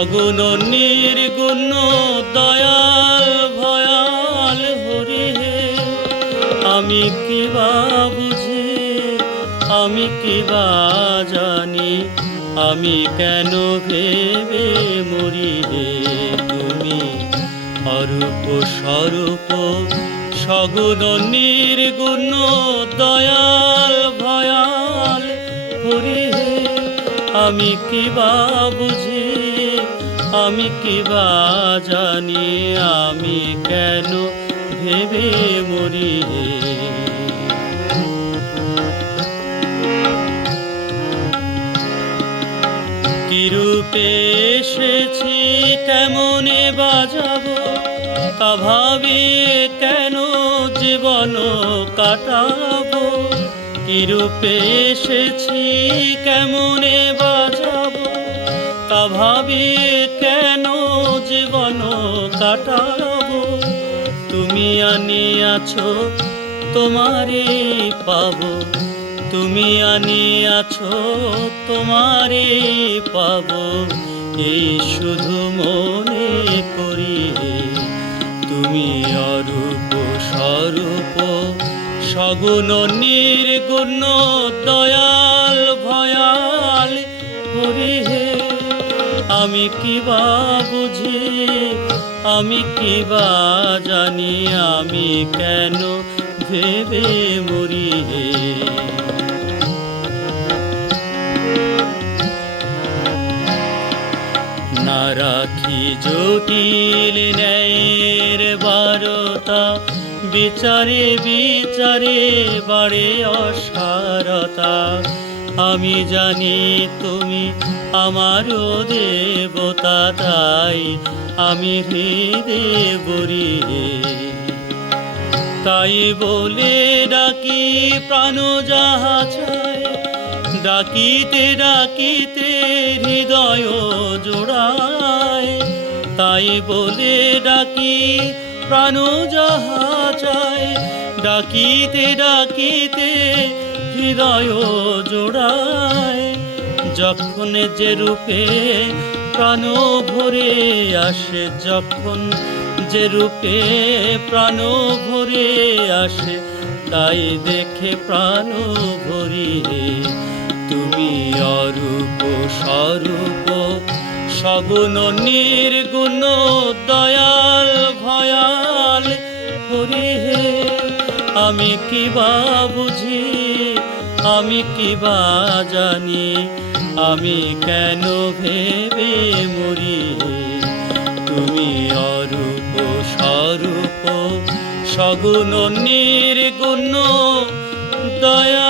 সগুণ নির্গুণ দয়াল ভয়াল হরি হে। আমি কি বা বুঝি, আমি কি বা জানি, আমি কেন ভেবে মরি হে। তুমি অরূপ স্বরূপ সগুণ নির্গুণ দয়াল ভয়াল হরি হে। আমি কি বা বুঝি, আমি কি বা জানি, আমি কেন ভেবে মরি হে। কি রূপে এসেছি, কেমনে বাজাবো, তা ভাবি কেন জীবন কাটাবো। কি রূপে এসেছি, কেমনে বাজাবো, তা ভাবি কেন জীবন কাটাবো। তুমি আনিয়াছো তোমারে পাবো, তুমি আনিয়াছো তোমারে পাবো, এই শুধু মনে করি হে। তুমি অরূপ স্বরূপ সগুণ নির্গুণ দয়াল ভয়াল হরি হে। আমি কি বা বুঝি, আমি কি বা জানি, আমি কেন ভেবে মরি হে। না রাখি জটিল ন্যায়ের বারতা, বিচারে বিচারে বাড়ে অসারতা। আমি জানি তুমি আমারও দেবতা, তাই আমি হৃদে বরি হে। তাই বলে ডাকি প্রাণ যাহা চায়, ডাকিতে ডাকিতে হৃদয় জোড়ায়। তাই বলে ডাকি প্রাণ যাহা চায়, ডাকিতে ডাকিতে হৃদয় জোড়ায়। যখন যে রূপে প্রাণ ভরে আসে, যখন যে রূপে প্রাণ ভরে আসে, তাই দেখে প্রাণ ভরি হে। তুমি অরূপ স্বরূপ সগুণ নির্গুণ দয়াল ভয়াল হরি হে। আমি কি বা বুঝি, আমি কি বা জানি, আমি কেন ভেবে মরি হে। তুমি অরূপ স্বরূপ সগুণ নির্গুণ দয়া